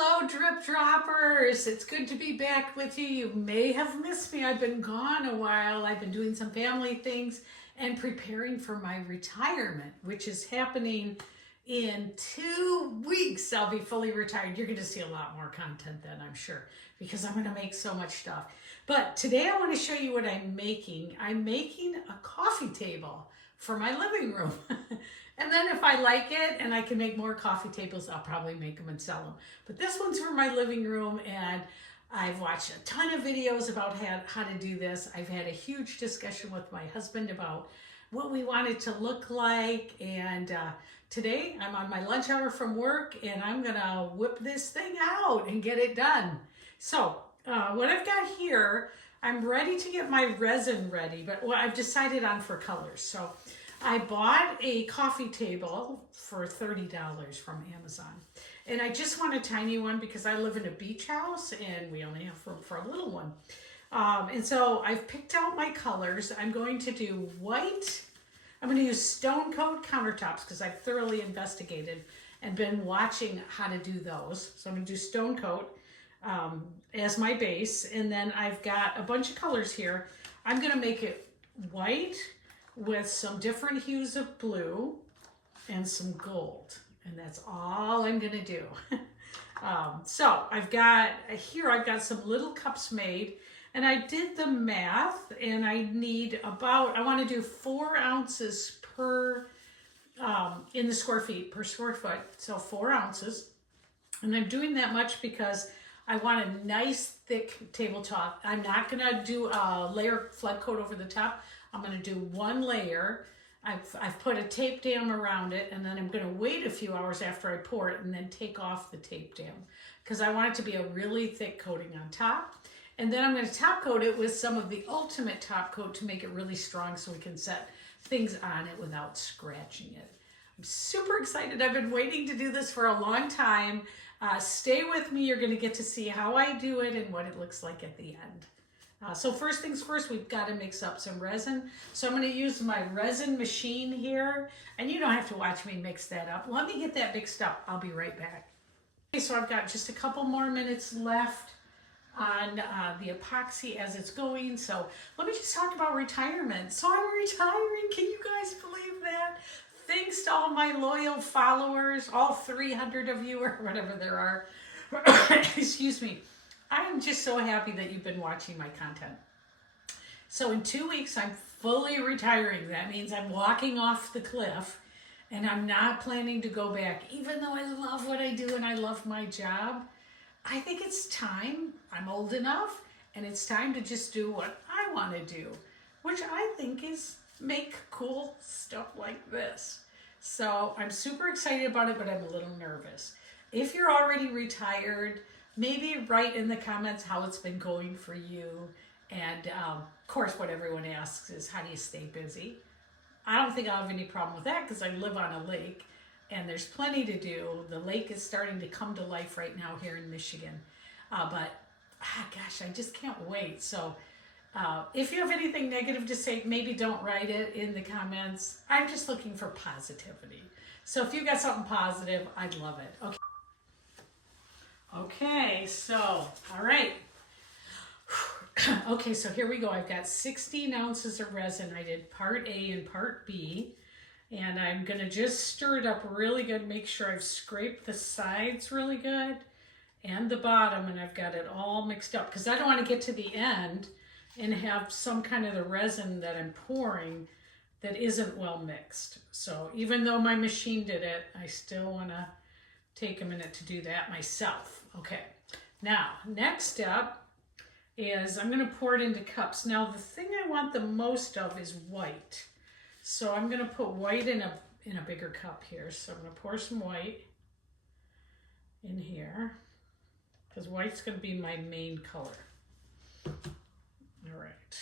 Hello, drip droppers. It's good to be back with you. You may have missed me. I've been gone a while. I've been doing some family things and preparing for my retirement, which is happening in 2 weeks. I'll be fully retired. You're going to see a lot more content then, I'm sure, because I'm going to make so much stuff. But today I want to show you what I'm making. I'm making a coffee table for my living room. And then if I like it and I can make more coffee tables, I'll probably make them and sell them. But this one's for my living room, and I've watched a ton of videos about how to do this. I've had a huge discussion with my husband about what we want it to look like. And today I'm on my lunch hour from work, and I'm gonna whip this thing out and get it done. So what I've got here, I'm ready to get my resin ready, but what I've decided on for colors. So I bought a coffee table for $30 from Amazon. And I just want a tiny one because I live in a beach house and we only have room for a little one. And so I've picked out my colors. I'm going to do white. I'm going to use stone coat countertops because I've thoroughly investigated and been watching how to do those. So I'm going to do stone coat as my base. And then I've got a bunch of colors here. I'm going to make it white with some different hues of blue and some gold. And that's all I'm gonna do. So I've got some little cups made, and I did the math, and I need I wanna do 4 ounces per, in the square feet, per square foot, so 4 ounces. And I'm doing that much because I want a nice thick tabletop. I'm not gonna do a layer flood coat over the top. I'm going to do 1 layer. I've put a tape dam around it, and then I'm going to wait a few hours after I pour it and then take off the tape dam because I want it to be a really thick coating on top. And then I'm going to top coat it with some of the ultimate top coat to make it really strong so we can set things on it without scratching it. I'm super excited. I've been waiting to do this for a long time. Stay with me. You're going to get to see how I do it and what it looks like at the end. So first things first, we've got to mix up some resin. So I'm going to use my resin machine here, and you don't have to watch me mix that up. Let me get that mixed up. I'll be right back. Okay, so I've got just a couple more minutes left on the epoxy as it's going. So let me just talk about retirement. So I'm retiring. Can you guys believe that? Thanks to all my loyal followers, all 300 of you or whatever there are. Excuse me. I'm just so happy that you've been watching my content. So in 2 weeks, I'm fully retiring. That means I'm walking off the cliff, and I'm not planning to go back. Even though I love what I do and I love my job, I think it's time. I'm old enough, and it's time to just do what I want to do, which I think is make cool stuff like this. So I'm super excited about it, but I'm a little nervous. If you're already retired, maybe write in the comments how it's been going for you. And of course, what everyone asks is, how do you stay busy? I don't think I'll have any problem with that because I live on a lake and there's plenty to do. The lake is starting to come to life right now here in Michigan. Gosh, I just can't wait. So if you have anything negative to say, maybe don't write it in the comments. I'm just looking for positivity. So if you got something positive, I'd love it. Okay. Okay, so, all right. Okay, so here we go. I've got 16 ounces of resin. I did part A and part B, and I'm going to just stir it up really good, make sure I've scraped the sides really good and the bottom, and I've got it all mixed up because I don't want to get to the end and have some kind of the resin that I'm pouring that isn't well mixed. So even though my machine did it, I still want to take a minute to do that myself. Okay, now next step is I'm going to pour it into cups. Now the thing I want the most of is white. So I'm going to put white in a bigger cup here. So I'm going to pour some white in here because white's going to be my main color. All right.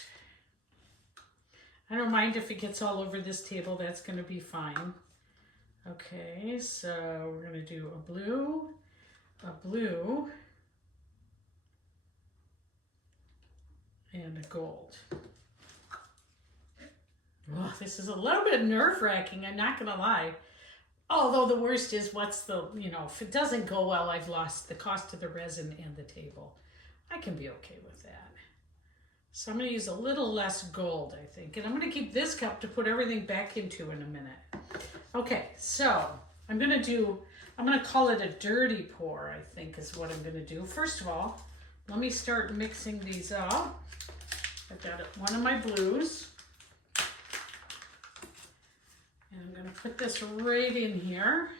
I don't mind if it gets all over this table. That's going to be fine. Okay, so we're going to do a blue, and a gold. Oh, this is a little bit nerve-wracking, I'm not going to lie. Although the worst is what's the, if it doesn't go well, I've lost the cost of the resin and the table. I can be okay with that. So I'm going to use a little less gold, I think. And I'm going to keep this cup to put everything back into in a minute. Okay, so I'm going to call it a dirty pour, I think is what I'm going to do. First of all, let me start mixing these up. I've got one of my blues. And I'm going to put this right in here.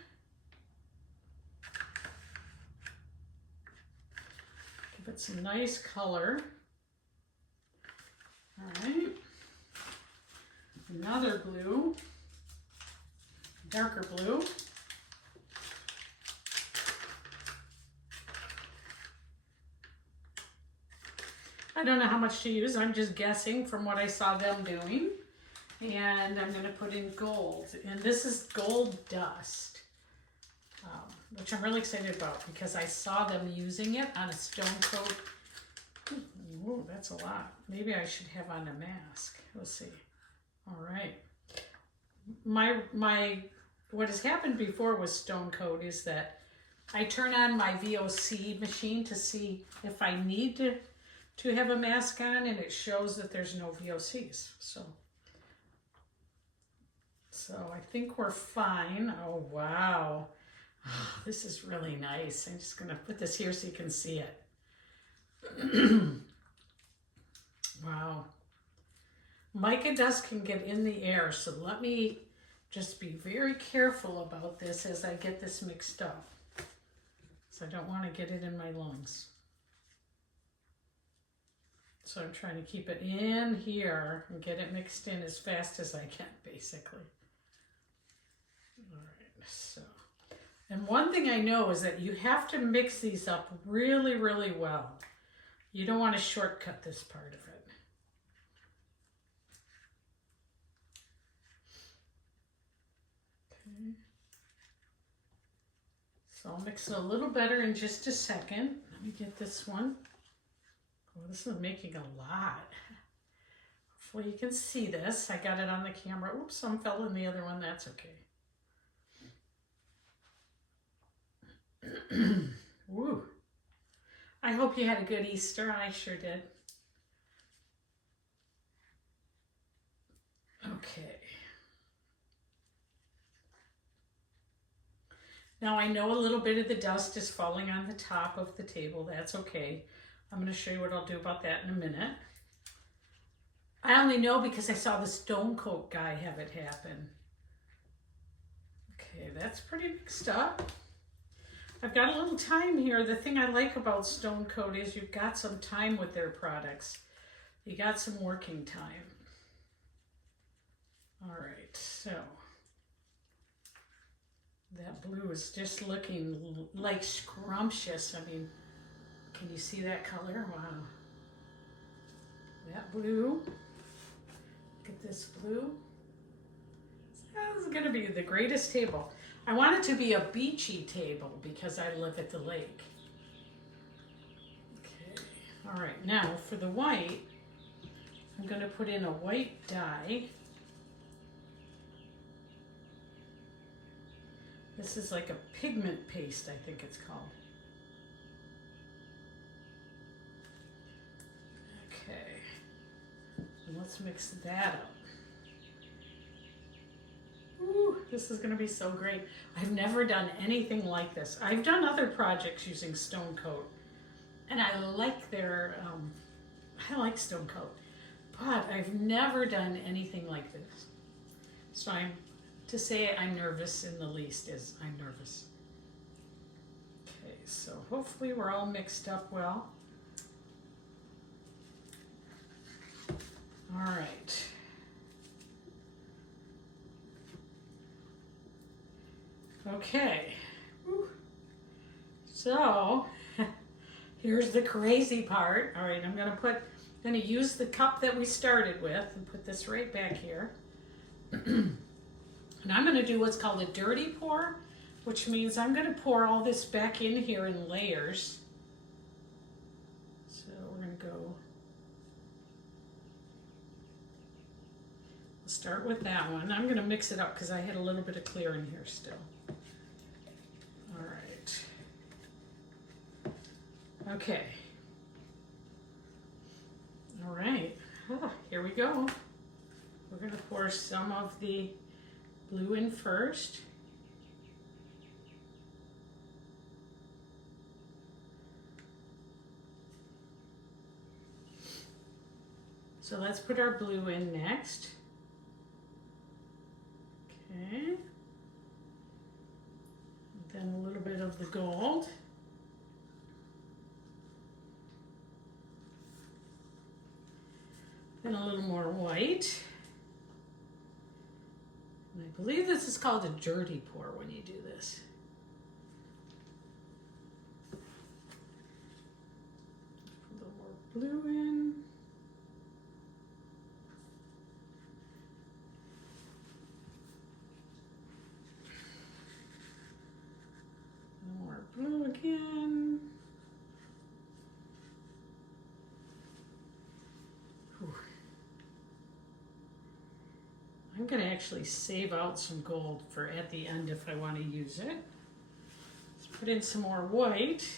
Give it some nice color. All right. Another blue, darker blue. I don't know how much to use. I'm just guessing from what I saw them doing. And I'm going to put in gold. And this is gold dust, which I'm really excited about because I saw them using it on a stone coat. Ooh, that's a lot. Maybe I should have on a mask. We'll see. All right. What has happened before with stone coat is that I turn on my VOC machine to see if I need to have a mask on, and it shows that there's no VOCs. So I think we're fine. Oh, wow. Oh, this is really nice. I'm just going to put this here so you can see it. Wow. Mica dust can get in the air, so let me just be very careful about this as I get this mixed up. So I don't want to get it in my lungs. So I'm trying to keep it in here and get it mixed in as fast as I can, basically. All right, so. And one thing I know is that you have to mix these up really, really well. You don't want to shortcut this part of it. Okay. So I'll mix it a little better in just a second. Let me get this one. Oh, this is making a lot. Hopefully you can see this. I got it on the camera. Oops, some fell in the other one. That's okay. Woo. I hope you had a good Easter. I sure did. Okay. Now I know a little bit of the dust is falling on the top of the table. That's okay. I'm going to show you what I'll do about that in a minute. I only know because I saw the stone coat guy have it happen. Okay, that's pretty mixed up. I've got a little time here. The thing I like about stone coat is you've got some time with their products. You got some working time. All right, so that blue is just looking like scrumptious. I mean, can you see that color? Wow. That blue. Look at this blue. This is going to be the greatest table. I want it to be a beachy table because I live at the lake. Okay. All right. Now for the white, I'm going to put in a white dye. This is like a pigment paste, I think it's called. Okay, and let's mix that up. Ooh, this is going to be so great. I've never done anything like this. I've done other projects using stone coat, and I like I like stone coat, but I've never done anything like this. So to say I'm nervous in the least is I'm nervous. Okay, so hopefully we're all mixed up well. All right. Okay. Whew. So here's the crazy part. All right, I'm gonna use the cup that we started with and put this right back here. And I'm going to do what's called a dirty pour, which means I'm going to pour all this back in here in layers. So we're going to go, start with that one. I'm going to mix it up because I had a little bit of clear in here still. All right. Okay. All right. Oh, here we go. We're going to pour some of the blue in first. So let's put our blue in next. Okay. Then a little bit of the gold. Then a little more white. And I believe this is called a dirty pour when you do this. Put a little more blue in. More blue again. Whew. I'm going to actually save out some gold for at the end if I want to use it. Let's put in some more white.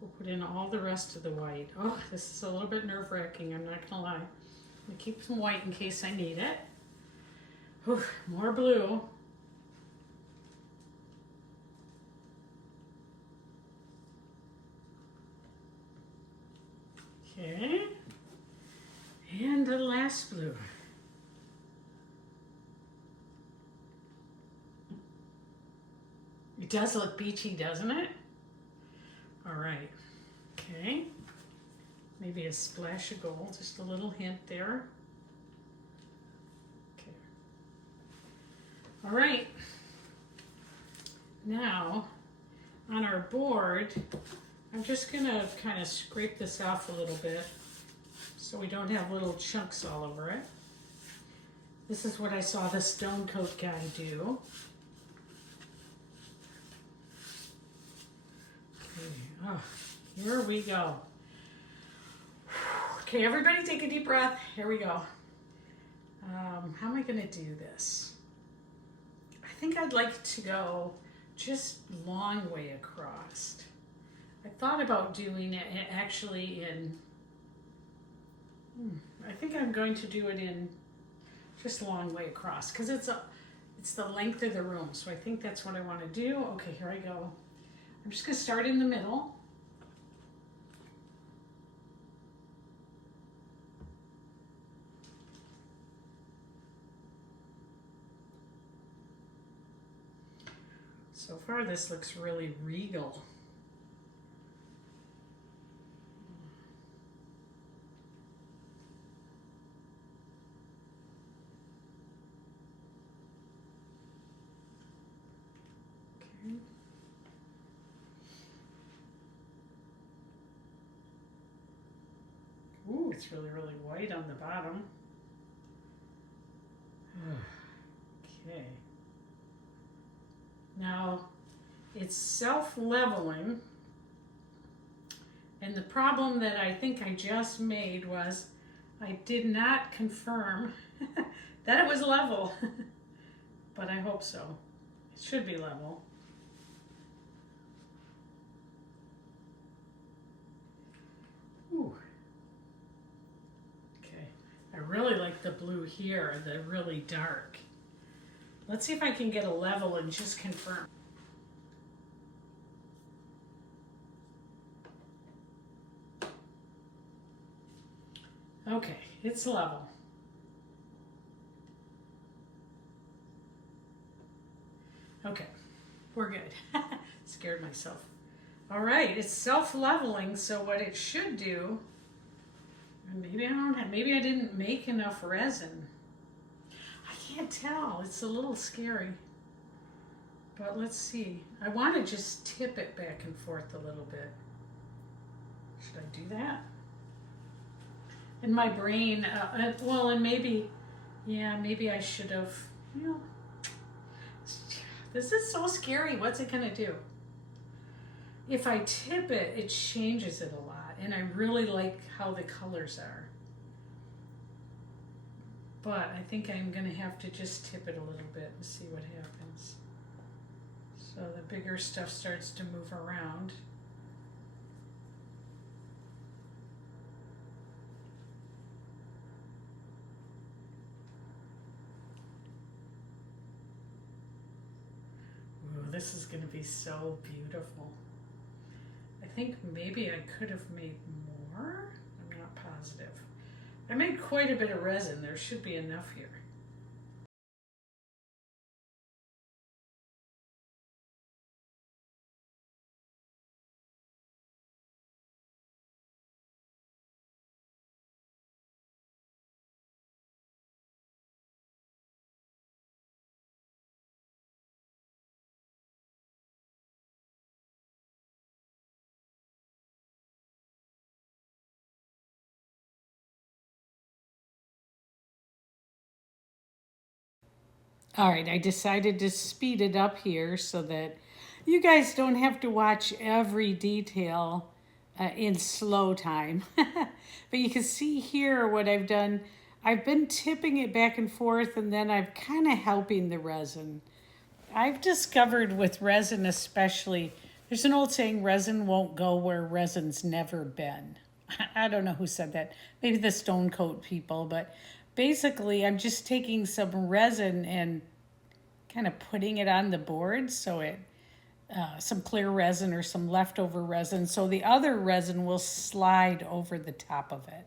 We'll put in all the rest of the white. Oh, this is a little bit nerve-wracking, I'm not going to lie. I'm going to keep some white in case I need it. Whew, more blue. Okay. And the last blue. It does look beachy, doesn't it? All right. Okay. Maybe a splash of gold, just a little hint there. Okay. All right. Now, on our board, I'm just gonna kind of scrape this off a little bit so we don't have little chunks all over it. This is what I saw the stone coat guy do. Okay, oh, here we go. Okay, everybody take a deep breath. Here we go. How am I gonna do this? I think I'd like to go just long way across. I thought about doing it actually in, I think I'm going to do it in just a long way across because it's the length of the room. So I think that's what I want to do. Okay, here I go. I'm just going to start in the middle. So far this looks really regal. Ooh, it's really, really white on the bottom. Okay. Now, it's self-leveling, and the problem that I think I just made was I did not confirm that it was level, but I hope so. It should be level. Ooh. Okay, I really like the blue here, the really dark. Let's see if I can get a level and just confirm. Okay, it's level. Okay, we're good. Scared myself. All right, it's self-leveling, so what it should do, maybe I don't have, maybe I didn't make enough resin. I can't tell, it's a little scary. But let's see. I want to just tip it back and forth a little bit. Should I do that? In my brain, well, and maybe, yeah, maybe I should have, you know, this is so scary. What's it gonna do? If I tip it, it changes it a lot, and I really like how the colors are. but I think I'm gonna have to just tip it a little bit and see what happens. So the bigger stuff starts to move around. Ooh, this is gonna be so beautiful. I think maybe I could have made more. I'm not positive. I made quite a bit of resin. There should be enough here. All right, I decided to speed it up here so that you guys don't have to watch every detail in slow time. But you can see here what I've done. I've been tipping it back and forth, and then I'm kind of helping the resin. I've discovered with resin especially, there's an old saying, resin won't go where resin's never been. I don't know who said that. Maybe the stone coat people, but basically I'm just taking some resin and kind of putting it on the board so it, some clear resin or some leftover resin, so the other resin will slide over the top of it.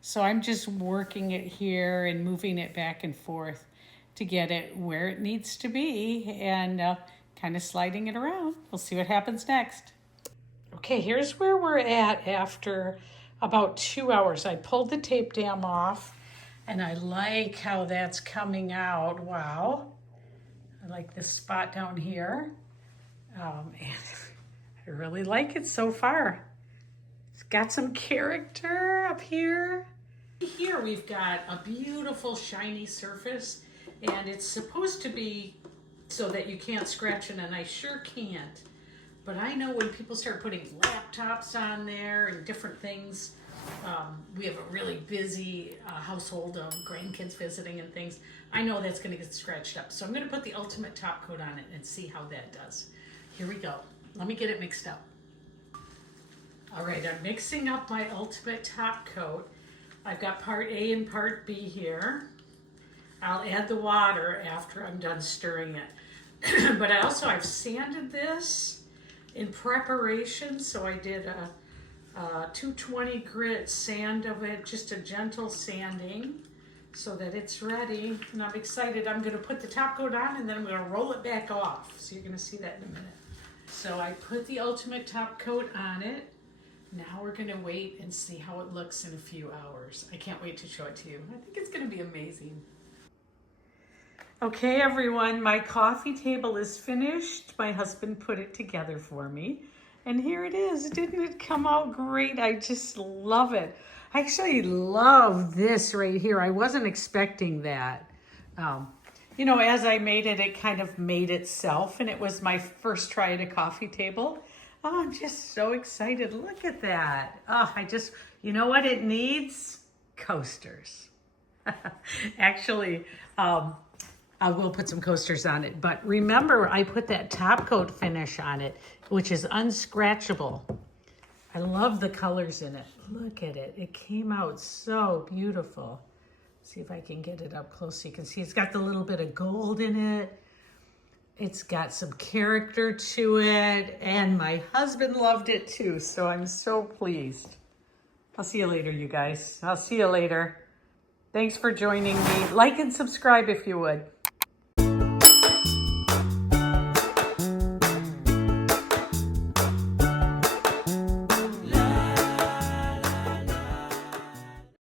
So I'm just working it here and moving it back and forth to get it where it needs to be and kind of sliding it around. We'll see what happens next. Okay, here's where we're at after about 2 hours. I pulled the tape dam off and I like how that's coming out. Wow. I like this spot down here. And I really like it so far. It's got some character up here. Here we've got a beautiful shiny surface, and it's supposed to be so that you can't scratch it, and I sure can't. But I know when people start putting laptops on there and different things, we have a really busy household of grandkids visiting and things. I know that's going to get scratched up. So I'm going to put the ultimate top coat on it and see how that does. Here we go. Let me get it mixed up. All right, I'm mixing up my ultimate top coat. I've got part A and part B here. I'll add the water after I'm done stirring it. But I've sanded this in preparation. So I did a 220 grit sand of it, just a gentle sanding so that it's ready. And I'm excited. I'm going to put the top coat on and then I'm going to roll it back off. So you're going to see that in a minute. So I put the ultimate top coat on it. Now we're going to wait and see how it looks in a few hours. I can't wait to show it to you. I think it's going to be amazing. Okay, everyone, my coffee table is finished. My husband put it together for me. And here it is. Didn't it come out great? I just love it. I actually love this right here. I wasn't expecting that. You know, as I made it, it kind of made itself, and it was my first try at a coffee table. Oh, I'm just so excited. Look at that. Oh, you know what it needs? Coasters. Actually, I will put some coasters on it. But remember, I put that top coat finish on it, which is unscratchable. I love the colors in it. Look at it. It came out so beautiful. See if I can get it up close so you can see. It's got the little bit of gold in it. It's got some character to it. And my husband loved it too, so I'm so pleased. I'll see you later, you guys. I'll see you later. Thanks for joining me. Like and subscribe if you would.